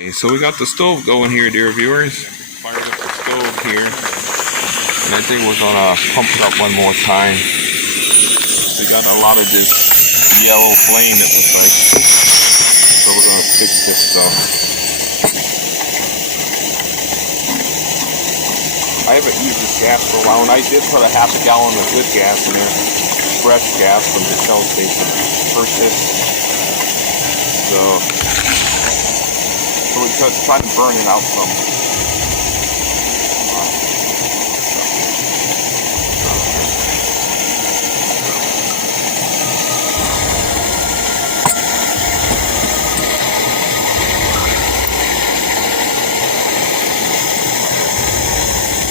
Okay, so we got the stove going here, dear viewers. Fired up the stove here. And I think we're gonna pump it up one more time. We got a lot of this yellow flame that was like, so we're gonna fix this stuff. I haven't used this gas for a while, and I did put a half a gallon of good gas in there. Fresh gas from the Shell station. Purchased. So we just try to burn it out some.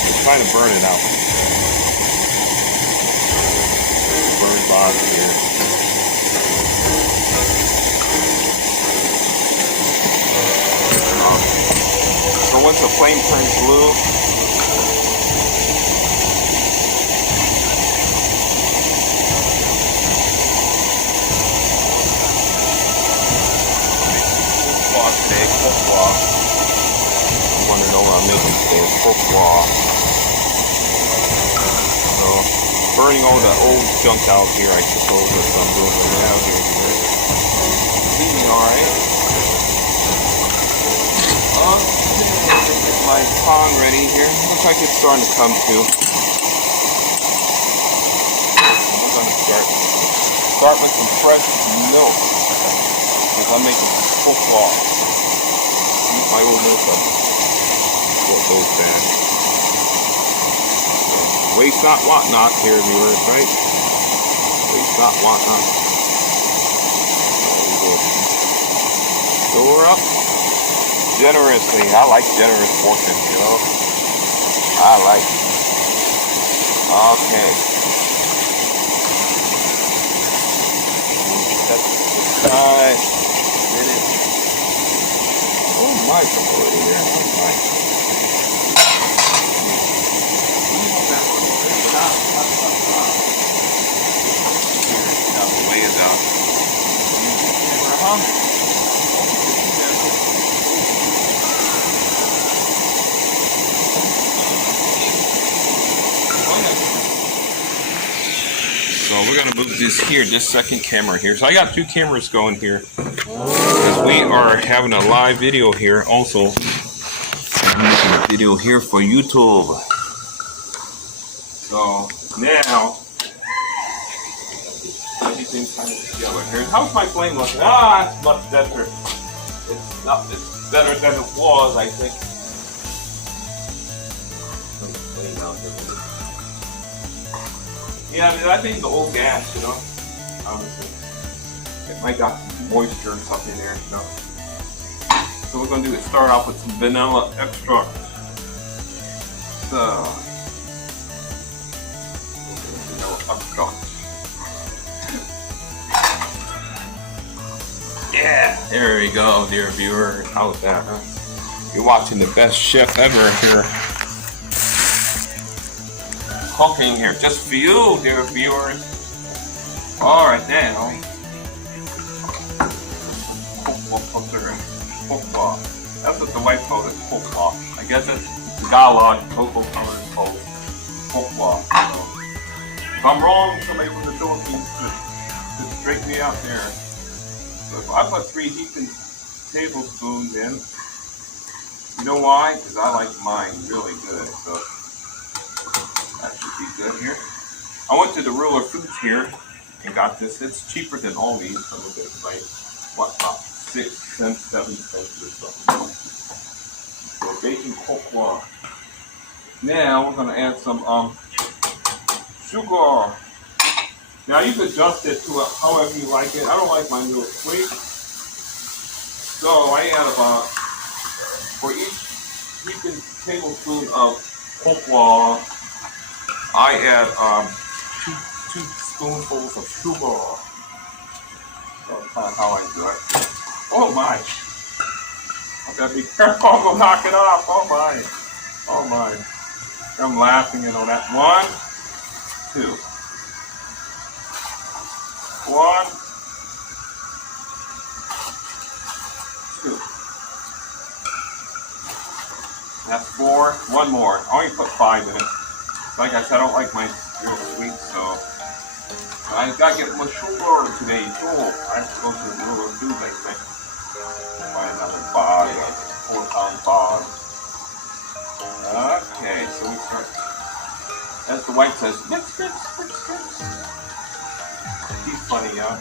We're trying to burn it out. Burn bottom here. So once the flame turns blue, today, coleslaw. You want to know what I'm making today? Coleslaw. So burning all the old junk out here, I suppose. That's what I'm doing right now here. Cleaning, all right. Get my pond ready here. Looks like it's starting to come to. We're going to start with some fresh milk, because I'm making coleslaw. Use my old milk up. Those fast. Waste not, want not here, viewers, right? Waste not, want not. There we go. Store up generously. I like generous portions, you know. I like it. Okay. Set this aside. Minute. Oh my, some already there. Oh my. Now the way is out. So we're gonna move this here, this second camera here. So I got two cameras going here, because we are having a live video here also. I'm making a video here for YouTube. So now everything's kind of together here. How's my flame looking? Ah, it's much better. It's better than it was, I think. Yeah, I think the old gas, you know, obviously, it might got some moisture and something there, you know. So we're going to start off with some vanilla extract. So, vanilla extract. Yeah, there we go, dear viewer. How's that, huh? You're watching the best chef ever here. Cooking here just for you, dear viewers. Alright now. Coleslaw. That's what the wife calls it, coleslaw. I guess it's Tagalog, cocoa colored coleslaw. So, if I'm wrong, somebody from the Philippines could straighten me out there. So if I put 3 heaping tablespoons in, you know why? Because I like mine really good. So that should be good here. I went to the Ruler Foods here and got this. It's cheaper than Aldi's. Some of it, like, what, about 6 cents, 7 cents or something. So baking coleslaw. Now we're gonna add some sugar. Now you can adjust it to however you like it. I don't like mine real sweet. So I add about, for each heaping tablespoon of coleslaw, I add two spoonfuls of sugar. That's kind of how I do it. Oh my! I gotta be careful, I'll knock it off. Oh my! Oh my! I'm laughing at all that. 1, 2. 1, 2. That's 4. One more. I only put 5 in it. Like I said, I don't like my real sweet, so I gotta get my sugar today too. I have to go to the Rural Foods, I think. Buy another bod, 4-pound bod. Okay, so we start. As the white says, mix. He's funny, yeah.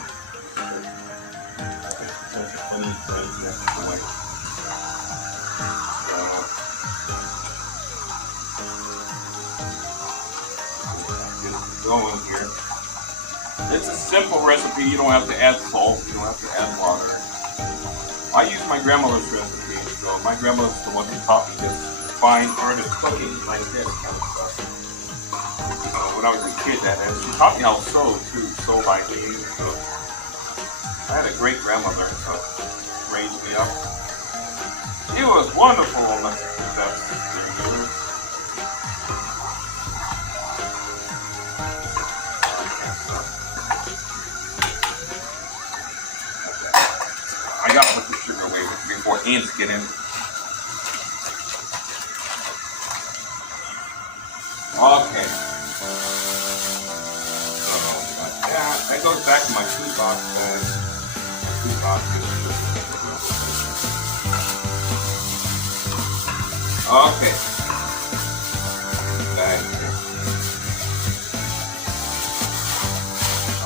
That's funny, that's the white. Going here. It's a simple recipe. You don't have to add salt. You don't have to add water. I use my grandmother's recipe. So my grandmother's the one who taught me this fine art of cooking like this kind of stuff. When I was a kid, that is. She taught me how to sew too. Sew by me. So I had a great grandmother who raised me up. It was wonderful on the past 3 years. I gotta put the sugar away before ants get in. Okay. So, yeah, that goes back to my food box. Food box okay. Back here.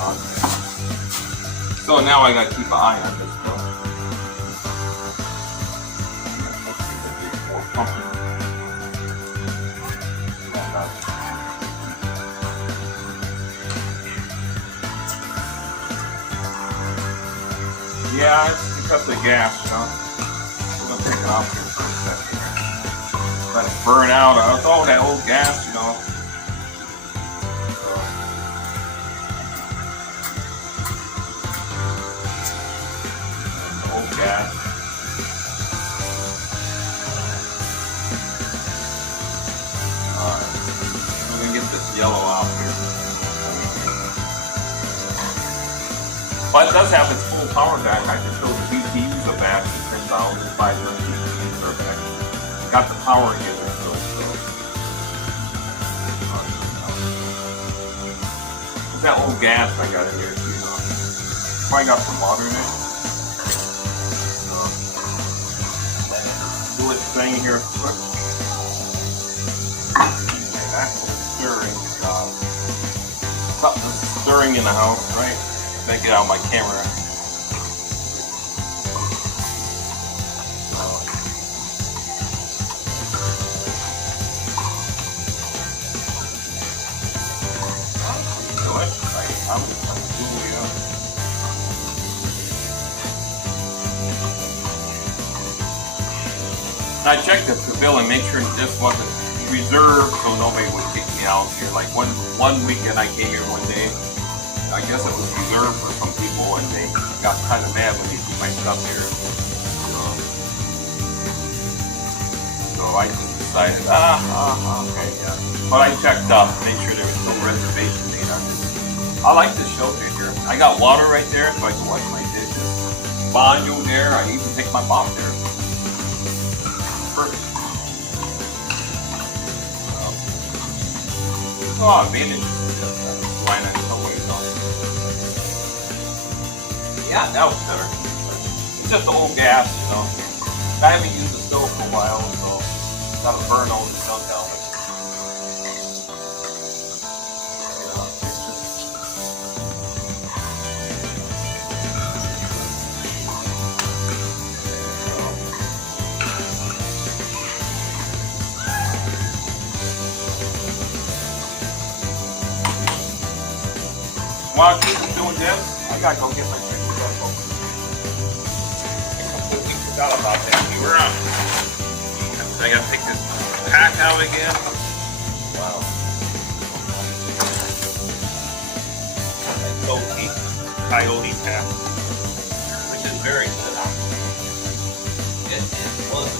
Okay. So now I gotta keep an eye on this though. Yeah, it's because of the gas, you know. I'm gonna take it off here for a second. Let it burn out. Oh, that old gas, you know. Old gas. Alright. I'm gonna get this yellow off here. But it does have its full power back. I can show the BTUs are back to 10,500 BTUs are back. Got the power given still, so. It's that old gas I got in here too, you know. Probably got some water in it. Do its thing here quick. Okay, that's stirring. Something's stirring in the house, right? Better get out my camera. I checked the bill and make sure this wasn't reserved so nobody would kick me out here. Like one weekend I came here one day. I guess it was reserved for some people and they got kind of mad when they see my stuff here. So I just decided, okay, yeah. But I checked up, made sure there was no reservation made on this. I like this shelter here. I got water right there so I can wash my dishes. Banyo there, I even take my mop there. Perfect. Oh, advantage. Why not? Yeah, that was better. It's just the old gas, you know. I haven't used the stove for a while, so gotta burn all the stuff down. You know, it's just... While I keep doing this, I gotta go get my chicken. Forgot about that. We're on. I gotta take this pack out again. Wow. Coyote pack, which is very good. It was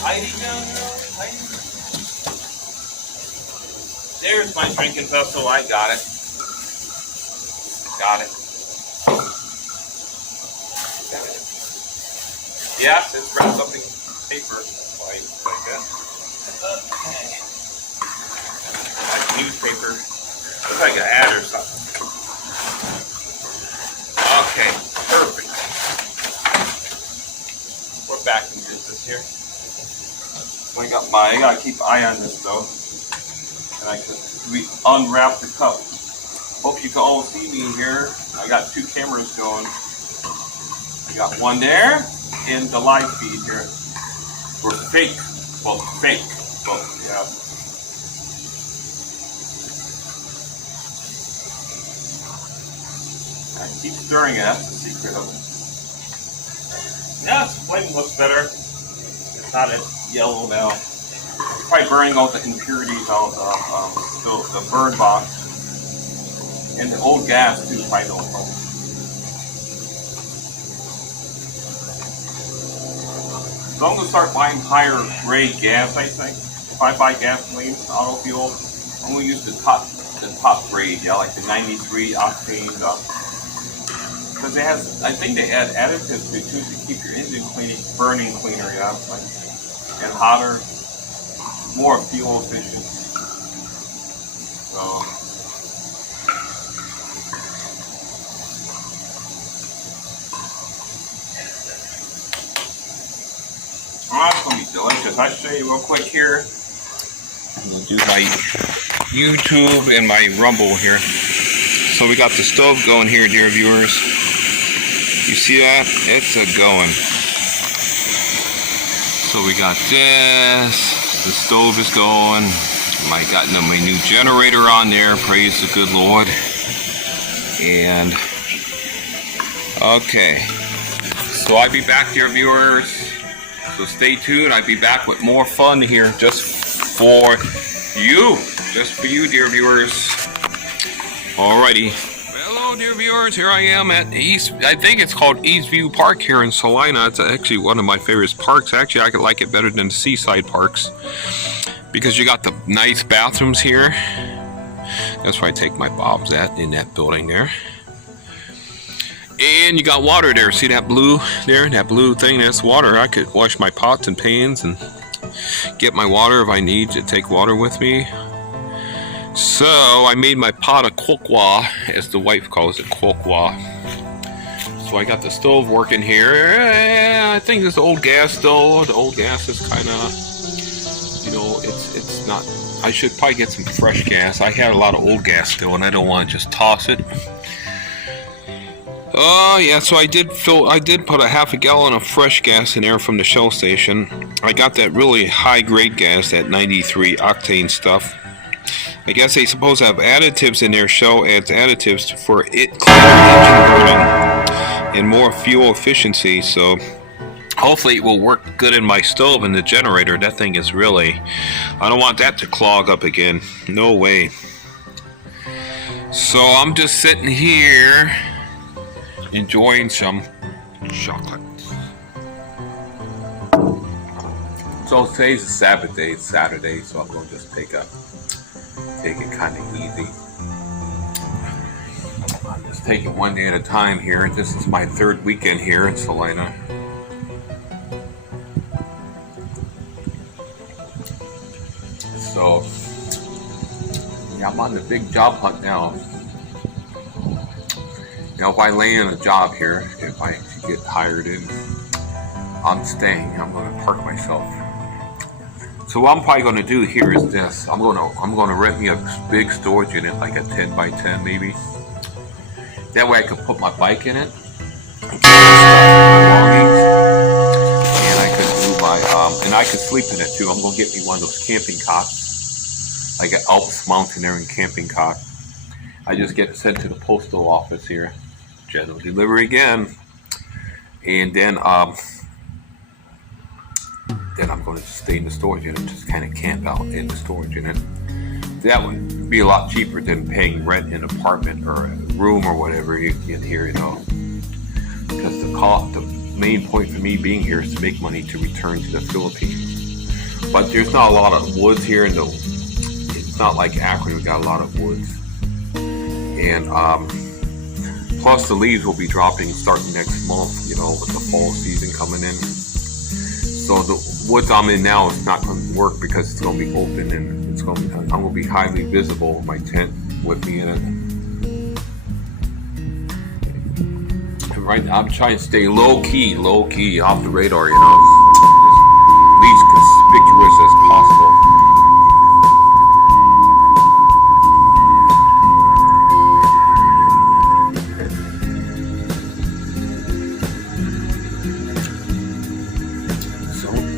Heidi down there? Heidi? There's my drinking vessel. I got it. Got it. Yes, it's wrapped up in paper. Like that. Okay. Like newspaper. Looks like an ad or something. Okay, perfect. We're back in business here. So I gotta keep an eye on this though. And I could unwrap the cup. Hope you can all see me here. I got two cameras going. I got one there in the live feed here. We're fake. Well, fake. Well, yeah. I keep stirring it. That's the secret of it. Yeah, the flame looks better. It's not as yellow now. Probably burning all the impurities out of the burn box. And the old gas too, probably don't help. So I'm gonna start buying higher grade gas, I think. If I buy gasoline, auto fuel, I'm gonna use the top grade, yeah, like the 93 octane because it has, I think they add additives to it too to keep your engine burning cleaner, yeah, like, and hotter, more fuel efficient. So. Oh, it's gonna be delicious. I'll show you real quick here. I'm gonna do my YouTube and my Rumble here. So we got the stove going here, dear viewers. You see that? It's a going. So we got this. The stove is going. I got my new generator on there. Praise the good Lord. And okay. So I'll be back, dear viewers. So stay tuned. I'll be back with more fun here just for you. Just for you, dear viewers. Alrighty. Hello, dear viewers. Here I am at I think it's called Eastview Park here in Salina. It's actually one of my favorite parks. Actually, I could like it better than the seaside parks because you got the nice bathrooms here. That's where I take my bobs at, in that building there. And you got water there. See that blue there? That blue thing, that's water. I could wash my pots and pans and get my water if I need to take water with me. So I made my pot of kokwa, as the wife calls it, kokwa. So I got the stove working here. I think this old gas stove. The old gas is kind of, you know, it's not. I should probably get some fresh gas. I had a lot of old gas still, and I don't want to just toss it. Oh yeah, so I did put a half a gallon of fresh gas in there from the Shell station. I got that really high grade gas, that 93 octane stuff. I guess they supposed to have additives in there. Shell adds additives for it cleaner engine burning and more fuel efficiency. So hopefully it will work good in my stove and the generator. That thing is really, I don't want that to clog up again. No way. So I'm just sitting here enjoying some chocolate. So today's a Sabbath day. It's Saturday, so I'm going to just take it kind of easy. I'm just taking one day at a time here. This is my third weekend here in Salina. So yeah, I'm on the big job hunt now. Now, if I land a job here, if I get hired in, I'm staying. I'm going to park myself. So what I'm probably going to do here is this. I'm going to rent me a big storage unit, like a 10 by 10 maybe. That way I can put my bike in it, and I could do my and I could sleep in it too. I'm going to get me one of those camping cots, like an Alps mountaineering camping cot. I just get sent to the postal office here. General delivery again, and then I'm going to stay in the storage unit, just kind of camp out in the storage unit. That would be a lot cheaper than paying rent in an apartment or a room or whatever you get here, you know. Because the main point for me being here is to make money to return to the Philippines. But there's not a lot of woods here in It's not like Akron, we got a lot of woods. And plus the leaves will be dropping starting next month, you know, with the fall season coming in. So the woods I'm in now is not going to work because it's going to be open and it's going to be, I'm going to be highly visible with my tent with me in it. And right now I'm trying to stay low key off the radar, you know, as least conspicuous as possible.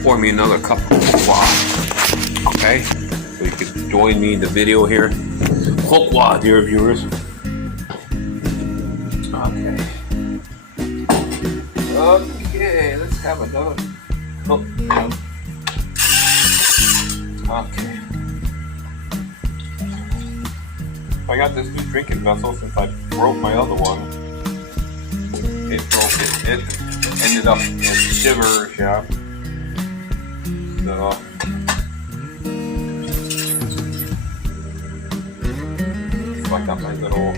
Pour me another cup of Hokwa, okay? So you can join me in the video here. Hokwa, dear viewers. Okay. Okay, let's have another. Okay. I got this new drinking vessel since I broke my other one. It ended up in shivers, yeah. So, I got my little,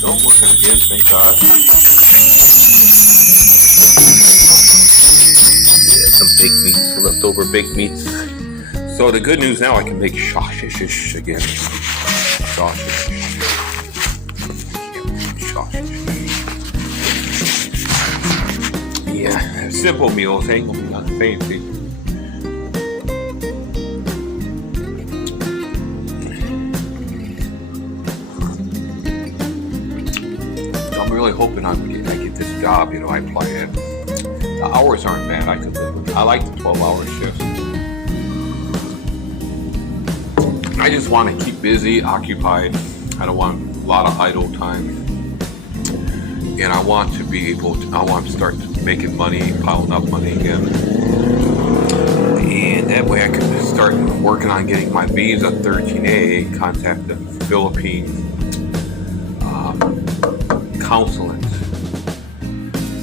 don't work it again, thank God. Yeah, some baked meats, leftover baked meats. So the good news now, I can make sausage again. Sausage. Yeah, simple meals, ain't gonna be nothing fancy. I'm really hoping I get this job, you know, I apply it. The hours aren't bad, I could live with it. I like the 12-hour shifts. I just want to keep busy, occupied. I don't want a lot of idle time. And I want to be able to, I want to start making money, piling up money again. And that way I can start working on getting my visa 13A, contact the Philippine consulate,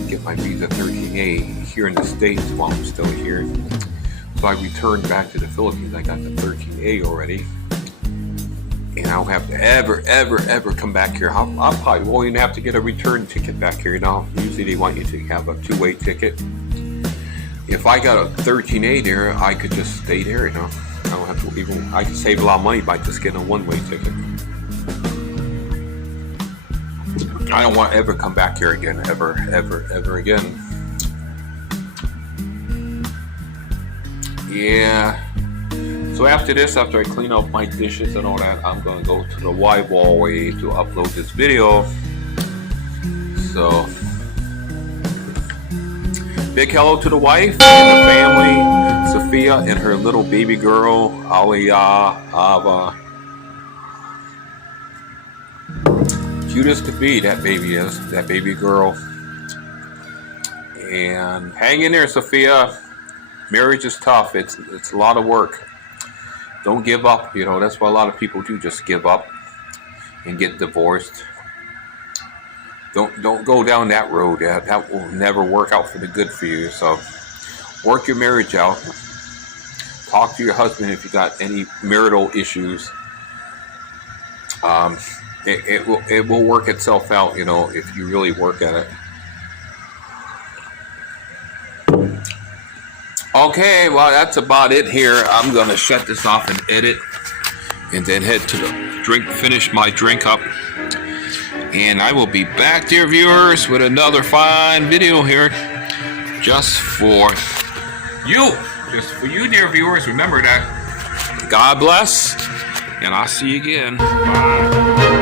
get my visa 13A here in the States while I'm still here. So I returned back to the Philippines. I got the 13A already. And I don't have to ever come back here. I'll probably won't even have to get a return ticket back here. You know, usually they want you to have a two-way ticket. If I got a 13A there, I could just stay there. You know, I don't have to even. I could save a lot of money by just getting a one-way ticket. I don't want to ever come back here again, ever again. Yeah. So after this, after I clean up my dishes and all that, I'm going to go to the Y-Wall way to upload this video. So, big hello to the wife and the family, Sophia and her little baby girl, Aliyah, Ava. Cute as could be, that baby is, that baby girl. And hang in there, Sophia. Marriage is tough. It's a lot of work. Don't give up, you know, that's what a lot of people do, just give up and get divorced. Don't go down that road. That will never work out for the good for you. So work your marriage out. Talk to your husband if you got any marital issues. It will work itself out, you know, if you really work at it. Okay, well, that's about it here. I'm going to shut this off and edit and then head to the drink, finish my drink up. And I will be back, dear viewers, with another fine video here just for you. Just for you, dear viewers. Remember that. God bless, and I'll see you again. Bye.